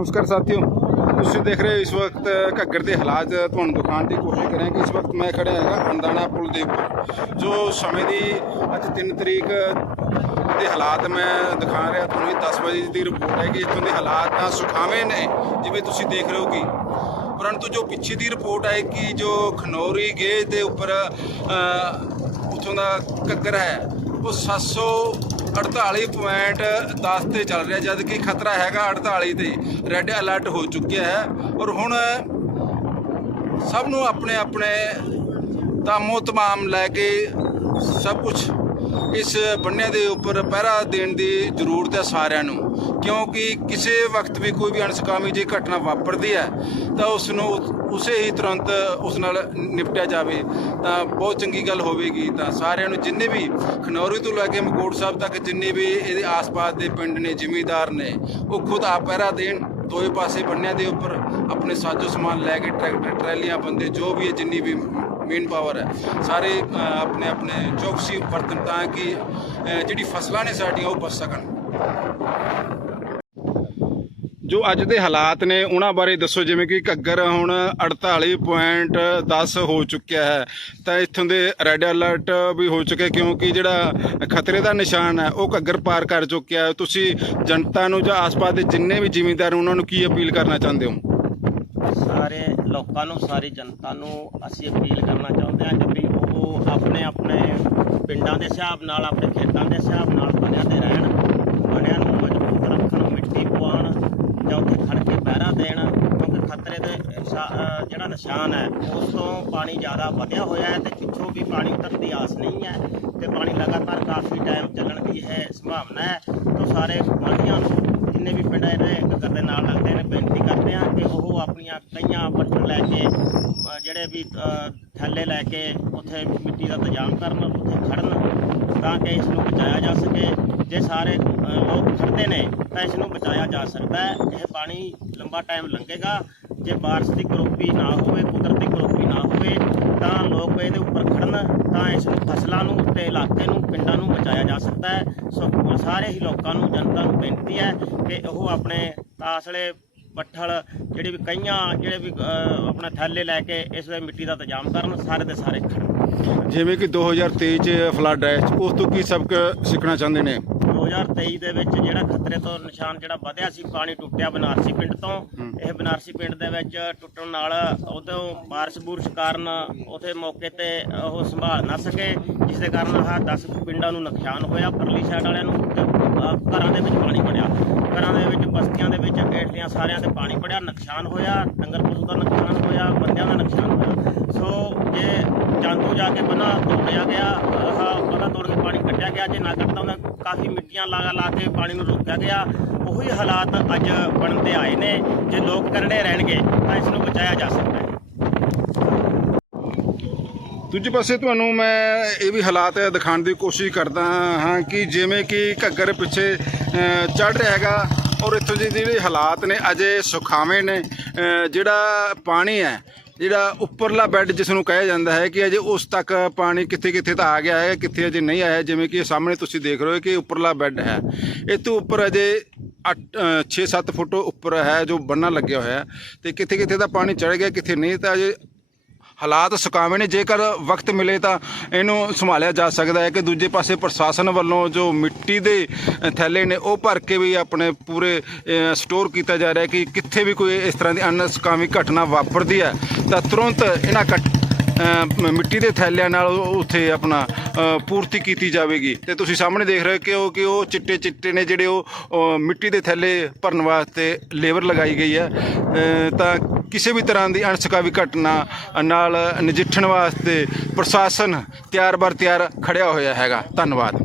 ਨਮਸਕਾਰ ਸਾਥੀਓ। ਤੁਸੀਂ ਦੇਖ ਰਹੇ ਹੋ ਇਸ ਵਕਤ ਘੱਗਰ ਦੇ ਹਾਲਾਤ। ਤੁਹਾਨੂੰ ਦਿਖਾਉਣ ਦੀ ਕੋਸ਼ਿਸ਼ ਕਰਾਂਗੇ ਕਿ ਇਸ ਵਕਤ ਮੈਂ ਖੜਿਆ ਹੈਗਾ ਅੰਦਾਣਾ ਪੁਲ ਦੇ ਉੱਪਰ। ਜੋ ਸਮੇਂ ਦੀ ਅੱਜ 3 ਤਰੀਕ ਦੇ ਹਾਲਾਤ ਮੈਂ ਦਿਖਾ ਰਿਹਾ ਤੁਹਾਨੂੰ ਇਹ 10 ਵਜੇ ਦੀ ਰਿਪੋਰਟ ਹੈ ਕਿ ਇੱਥੋਂ ਦੇ ਹਾਲਾਤ ਤਾਂ ਸੁਖਾਵੇਂ ਨੇ ਜਿਵੇਂ ਤੁਸੀਂ ਦੇਖ ਰਹੇ ਹੋ ਕਿ। ਪਰੰਤੂ ਜੋ ਪਿੱਛੇ ਦੀ ਰਿਪੋਰਟ ਹੈ ਕਿ ਜੋ ਖਨੌਰੀ ਗੇਜ ਦੇ ਉੱਪਰ ਅ, ਉੱਥੋਂ ਦਾ ਘੱਗਰ ਹੈ ਉਹ 748.10 ਤੇ ਚੱਲ ਰਿਹਾ ਜਦ ਕਿ ਖਤਰਾ ਹੈਗਾ 48 ਤੇ। ਰੈੱਡ ਅਲਰਟ ਹੋ ਚੁੱਕਿਆ ਹੈ। ਔਰ ਹੁਣ ਸਭ ਨੂੰ ਆਪਣੇ ਆਪਣੇ ਤਾਮੋ ਤਮਾਮ ਲੈ ਕੇ ਸਭ ਕੁਝ ਇਸ ਬੰਨੇ ਦੇ ਉੱਪਰ ਪਹਿਰਾ ਦੇਣ ਦੀ ਜ਼ਰੂਰਤ ਹੈ ਸਾਰਿਆਂ ਨੂੰ। ਕਿਉਂਕਿ ਕਿਸੇ ਵਕਤ ਵੀ ਕੋਈ ਵੀ ਅਣਸਕਾਮੀ ਜੇ ਘਟਨਾ ਵਾਪਰਦੀ ਹੈ, ਤਾਂ ਉਸ ਨੂੰ ਉਸੇ ਹੀ ਤੁਰੰਤ ਉਸ ਨਾਲ ਨਿਪਟਿਆ ਜਾਵੇ, ਤਾਂ ਬਹੁਤ ਚੰਗੀ ਗੱਲ ਹੋਵੇਗੀ। ਤਾਂ ਸਾਰਿਆਂ ਨੂੰ ਜਿੰਨੇ ਵੀ ਖਨੌਰੀ ਤੋਂ ਲੈ ਕੇ ਮਕੋੜ ਸਾਹਿਬ ਤੱਕ ਜਿੰਨੇ ਵੀ ਇਹਦੇ ਆਸ-ਪਾਸ ਦੇ ਪਿੰਡ ਨੇ, ਜ਼ਿਮੀਂਦਾਰ ਨੇ, ਉਹ ਖੁਦ ਆਪ ਪਹਿਰਾ ਦੇਣ ਦੋਏ ਪਾਸੇ ਬੰਨਿਆਂ ਦੇ ਉੱਪਰ ਆਪਣੇ ਸਾਜੋ ਸਮਾਨ ਲੈ ਕੇ ਟਰੈਕਟਰ, ਟਰੈਲੀਆਂ ਬੰਦੇ ਜੋ ਵੀ ਹੈ, ਜਿੰਨੀ ਵੀ ਮੇਨ ਪਾਵਰ ਹੈ, ਸਾਰੇ ਆਪਣੇ ਆਪਣੇ ਚੌਕਸੀ ਵਰਤਣ ਤਾਂ ਕਿ ਜਿਹੜੀ ਫਸਲਾਂ ਨੇ ਸਾਡੀਆਂ, ਉਹ ਬਚ ਸਕਣ। ਜੋ ਅੱਜ ਦੇ ਹਾਲਾਤ ਨੇ, ਉਹਨਾਂ ਬਾਰੇ ਦੱਸੋ, ਜਿਵੇਂ ਕਿ ਘੱਗਰ ਹੁਣ 48.10 ਹੋ ਚੁੱਕਿਆ ਹੈ। ਤਾਂ ਇੱਥੋਂ ਦੇ ਰੈੱਡ ਅਲਰਟ ਵੀ ਹੋ ਚੁੱਕੇ, ਕਿਉਂਕਿ ਜਿਹੜਾ ਖਤਰੇ ਦਾ ਨਿਸ਼ਾਨ ਹੈ, ਉਹ ਘੱਗਰ ਪਾਰ ਕਰ ਚੁੱਕਿਆ ਹੈ। ਤੁਸੀਂ ਜਨਤਾ ਨੂੰ ਜਾਂ ਆਸ-ਪਾਸ ਦੇ ਜਿੰਨੇ ਵੀ ਜ਼ਿਮੀਂਦਾਰ ਉਹਨਾਂ ਨੂੰ ਕੀ ਅਪੀਲ ਕਰਨਾ ਚਾਹੁੰਦੇ ਹੋ? ਸਾਰੇ ਲੋਕਾਂ ਨੂੰ, ਸਾਰੀ ਜਨਤਾ ਨੂੰ ਅਸੀਂ ਅਪੀਲ ਕਰਨਾ ਚਾਹੁੰਦੇ ਹਾਂ ਕਿ ਵੀ ਉਹ ਆਪਣੇ ਆਪਣੇ ਪਿੰਡਾਂ ਦੇ ਹਿਸਾਬ ਨਾਲ, ਆਪਣੇ ਖੇਤਾਂ ਦੇ ਹਿਸਾਬ ਨਾਲ ਬਣਿਆ ਤੇ ਰਹਿਣ ਬਣਿਆ ਨੂੰ ਮਜ਼ਬੂਤ ਰੱਖਣ ਮਿੱਟੀ ਪਵਾਉਣ ਜਾਂ ਉੱਥੇ ਖੜ ਕੇ ਪਹਿਰਾ ਦੇਣ ਕਿਉਂਕਿ ਖਤਰੇ ਦੇ ਜਿਹੜਾ ਨਿਸ਼ਾਨ ਹੈ ਉਸ ਤੋਂ ਪਾਣੀ ਜ਼ਿਆਦਾ ਵਧਿਆ ਹੋਇਆ ਹੈ ਤੇ ਪਿੱਛੋਂ ਵੀ ਪਾਣੀ ਉਤਰਨ ਦੀ ਆਸ ਨਹੀਂ ਹੈ ਤੇ ਪਾਣੀ ਲਗਾਤਾਰ ਕਾਫੀ ਟਾਈਮ ਚੱਲਣ ਦੀ ਹੈ ਸੰਭਾਵਨਾ ਹੈ। ਤਾਂ ਸਾਰੇ ਗੁਆਂਢੀਆਂ ਨੂੰ ਜਿੰਨੇ ਵੀ ਪਿੰਡ ਇਹਦੇ ਘੱਗਰ ਦੇ ਨਾਲ ਲੱਗਦੇ ਨੇ ਬੇਨਤੀ ਕਰਦੇ ਹਾਂ ਕਿ ਉਹ ਆਪਣੀਆਂ ਕਈਆਂ ਪੱਥਰ ਲੈ ਕੇ ਜਿਹੜੇ ਵੀ ਅ, ਲੈ ਕੇ ਉੱਥੇ ਮਿੱਟੀ ਦਾ ਇੰਤਜ਼ਾਮ ਕਰਨ ਉੱਥੇ ਖੜਨ ਤਾਂ ਕਿ ਇਸ ਨੂੰ ਬਚਾਇਆ ਜਾ ਸਕੇ। ਜੇ ਸਾਰੇ ਲੋਕ ਖੜਦੇ ਨੇ, ਤਾਂ ਇਸ ਨੂੰ ਬਚਾਇਆ ਜਾ ਸਕਦਾ ਹੈ। ਇਹ ਪਾਣੀ ਲੰਬਾ ਟਾਈਮ ਲੰਘੇਗਾ। ਜੇ ਬਾਰਿਸ਼ ਦੀ ਕਰੋਪੀ ਨਾ ਹੋਵੇ, ਕੁਦਰਤੀ ਕਰੋਪੀ ਨਾ ਹੋਵੇ, ਤਾਂ ਲੋਕ ਇਹਦੇ ਉੱਪਰ ਖੜਨ ਤਾਂ ਇਸ ਨੂੰ ਫਸਲਾਂ ਨੂੰ ਤੇ ਇਲਾਕੇ ਨੂੰ, ਪਿੰਡਾਂ ਨੂੰ ਬਚਾਇਆ ਜਾ ਸਕਦਾ ਹੈ। ਸੋ ਸਾਰੇ ਹੀ ਲੋਕਾਂ ਨੂੰ, ਜਨਤਾ ਨੂੰ ਬੇਨਤੀ ਹੈ ਕਿ ਉਹ ਆਪਣੇ ਤਾਸਲੇ ਪੱਠਲ ਜਿਹੜੇ ਵੀ ਕਈਆਂ, ਜਿਹੜੇ ਵੀ ਆਪਣਾ ਥੈਲੇ ਲੈ ਕੇ ਇਸ ਵੇ ਮਿੱਟੀ ਦਾ ਇੰਤਜ਼ਾਮ ਕਰਨ, ਸਾਰੇ ਦੇ ਸਾਰੇ ਖੜਨ ਜਿਵੇਂ ਕਿ 2023 ਚ ਫਲੱਡ ਹੈ ਉਸ ਤੋਂ ਕੀ ਸਬਕ ਸਿੱਖਣਾ ਚਾਹੁੰਦੇ ਨੇ? 2023 ਦੇ ਵਿੱਚ ਜਿਹੜਾ ਖਤਰੇ ਤੋਂ ਨਿਸ਼ਾਨ ਜਿਹੜਾ ਵਧਿਆ ਸੀ ਪਾਣੀ ਟੁੱਟਿਆ ਬਨਾਰਸੀ ਪਿੰਡ ਤੋਂ। ਇਹ ਬਨਾਰਸੀ ਪਿੰਡ ਦੇ ਵਿੱਚ ਟੁੱਟਣ ਨਾਲ ਉਦੋਂ ਬਾਰਿਸ਼ ਬੂਰਸ਼ ਕਾਰਨ ਉਥੇ ਮੌਕੇ ਤੇ ਉਹ ਸੰਭਾਲ ਨਾ ਸਕੇ ਜਿਸ ਦੇ ਕਾਰਨ ਆਹ 10 ਪਿੰਡਾਂ ਨੂੰ ਨੁਕਸਾਨ ਹੋਇਆ ਪਰਲੀ ਸਾਈਡ ਵਾਲਿਆਂ ਨੂੰ ਘਰਾਂ ਦੇ ਵਿੱਚ ਪਾਣੀ ਵੜਿਆ। ਘਰਾਂ ਦੇ ਵਿੱਚ ਬਸਤੀਆਂ ਦੇ ਵਿੱਚ ਏਟਲੀਆਂ ਸਾਰਿਆਂ ਤੇ ਪਾਣੀ ਵੜਿਆ, ਨੁਕਸਾਨ ਹੋਇਆ, ਡੰਗਰ ਪਸ਼ੂ ਦਾ ਨੁਕਸਾਨ ਹੋਇਆ, ਬੰਦਿਆਂ ਦਾ ਨੁਕਸਾਨ ਹੋਇਆ। ਸੋ ਜੇ ਜਾਂਤੂ ਜਾ ਕੇ ਬਣਾ ਤੋੜਿਆ ਗਿਆ, ਆਹ ਬਣਾ ਤੋੜ ਕੇ ਪਾਣੀ ਕੱਢਿਆ ਗਿਆ, ਜੇ ਨਾ ਕੱਢਦਾ ਉਹਨਾਂ ਕਾਫੀ ਮਿੱਟੀਆਂ ਲਾ ਲਾ ਕੇ ਪਾਣੀ ਨੂੰ ਰੋਕਿਆ ਗਿਆ। ਉਹੀ ਹਾਲਾਤ ਅੱਜ ਬਣਦੇ ਆਏ ਨੇ। ਜੇ ਲੋਕ ਕਰਨੇ ਰਹਿਣਗੇ, ਤਾਂ ਇਸ ਨੂੰ ਬਚਾਇਆ ਜਾ ਸਕਦਾ ਹੈ। ਦੂਜੇ ਪਾਸੇ ਤੁਹਾਨੂੰ ਮੈਂ ਇਹ ਵੀ ਹਾਲਾਤ ਦਿਖਾਉਣ ਦੀ ਕੋਸ਼ਿਸ਼ ਕਰਦਾ ਹਾਂ ਕਿ ਜਿਵੇਂ ਕਿ ਘੱਗਰ ਪਿੱਛੇ ਚੜ ਰਿਹਾ ਹੈਗਾ ਔਰ ਇੱਥੋਂ ਦੇ ਜਿਹੜੇ ਹਾਲਾਤ ਨੇ ਅਜੇ ਸੁਖਾਵੇਂ ਨੇ। ਜਿਹੜਾ ਪਾਣੀ ਹੈ, ਜਿਹੜਾ ਉੱਪਰਲਾ ਬੈੱਡ ਜਿਸ ਨੂੰ ਕਿਹਾ ਜਾਂਦਾ ਹੈ ਕਿ ਅਜੇ ਉਸ ਤੱਕ ਪਾਣੀ ਕਿੱਥੇ ਕਿੱਥੇ ਤਾਂ ਆ ਗਿਆ ਹੈ, ਕਿੱਥੇ ਅਜੇ ਨਹੀਂ ਆਇਆ। ਜਿਵੇਂ ਕਿ ਸਾਹਮਣੇ ਤੁਸੀਂ ਦੇਖ ਰਹੇ ਹੋ ਕਿ ਉੱਪਰਲਾ ਬੈੱਡ ਹੈ। ਇਹ ਤੋਂ ਉੱਪਰ ਅਜੇ 6-7 ਫੁੱਟ ਉੱਪਰ ਹੈ ਜੋ ਬੰਨਾ ਲੱਗਿਆ ਹੋਇਆ ਹੈ ਤੇ ਕਿੱਥੇ ਕਿੱਥੇ ਤਾਂ ਪਾਣੀ ਚੜ ਗਿਆ, ਕਿੱਥੇ ਨਹੀਂ ਤਾਂ ਅਜੇ ਹਾਲਾਤ ਸੁਕਾਵੇਂ ਨੇ। ਜੇਕਰ ਵਕਤ ਮਿਲੇ ਤਾਂ ਇਹਨੂੰ ਸੰਭਾਲਿਆ ਜਾ ਸਕਦਾ ਹੈ ਕਿ ਦੂਜੇ ਪਾਸੇ ਪ੍ਰਸ਼ਾਸਨ ਵੱਲੋਂ ਜੋ ਮਿੱਟੀ ਦੇ ਥੈਲੇ ਨੇ, ਉਹ ਭਰ ਕੇ ਵੀ ਆਪਣੇ ਪੂਰੇ ਸਟੋਰ ਕੀਤਾ ਜਾ ਰਿਹਾ ਕਿ ਕਿੱਥੇ ਵੀ ਕੋਈ ਇਸ ਤਰ੍ਹਾਂ ਦੀ ਅਨਸਕਾਮੀ ਘਟਨਾ ਵਾਪਰਦੀ ਹੈ। ਤਾਂ ਤੁਰੰਤ ਇਹਨਾਂ ਕੱਟ ਮਿੱਟੀ ਦੇ ਥੈਲਿਆਂ ਨਾਲ ਉੱਥੇ ਆਪਣਾ ਪੂਰਤੀ ਕੀਤੀ ਜਾਵੇਗੀ। ਤੇ ਤੁਸੀਂ ਸਾਹਮਣੇ ਦੇਖ ਰਹੇ ਹੋ ਕਿ ਉਹ ਕਿ ਉਹ ਚਿੱਟੇ ਚਿੱਟੇ ਨੇ ਜਿਹੜੇ ਉਹ ਮਿੱਟੀ ਦੇ ਥੈਲੇ ਭਰਨ ਵਾਸਤੇ ਲੇਬਰ ਲਗਾਈ ਗਈ ਹੈ। ਤਾਂ ਕਿਸੇ ਵੀ ਤਰ੍ਹਾਂ ਦੀ ਅਣਸਕਾਵੀ ਘਟਨਾ ਨਾਲ ਨਜਿੱਠਣ ਵਾਸਤੇ ਪ੍ਰਸ਼ਾਸਨ ਤਿਆਰ ਬਰ ਤਿਆਰ ਖੜਿਆ ਹੋਇਆ ਹੈਗਾ। ਧੰਨਵਾਦ।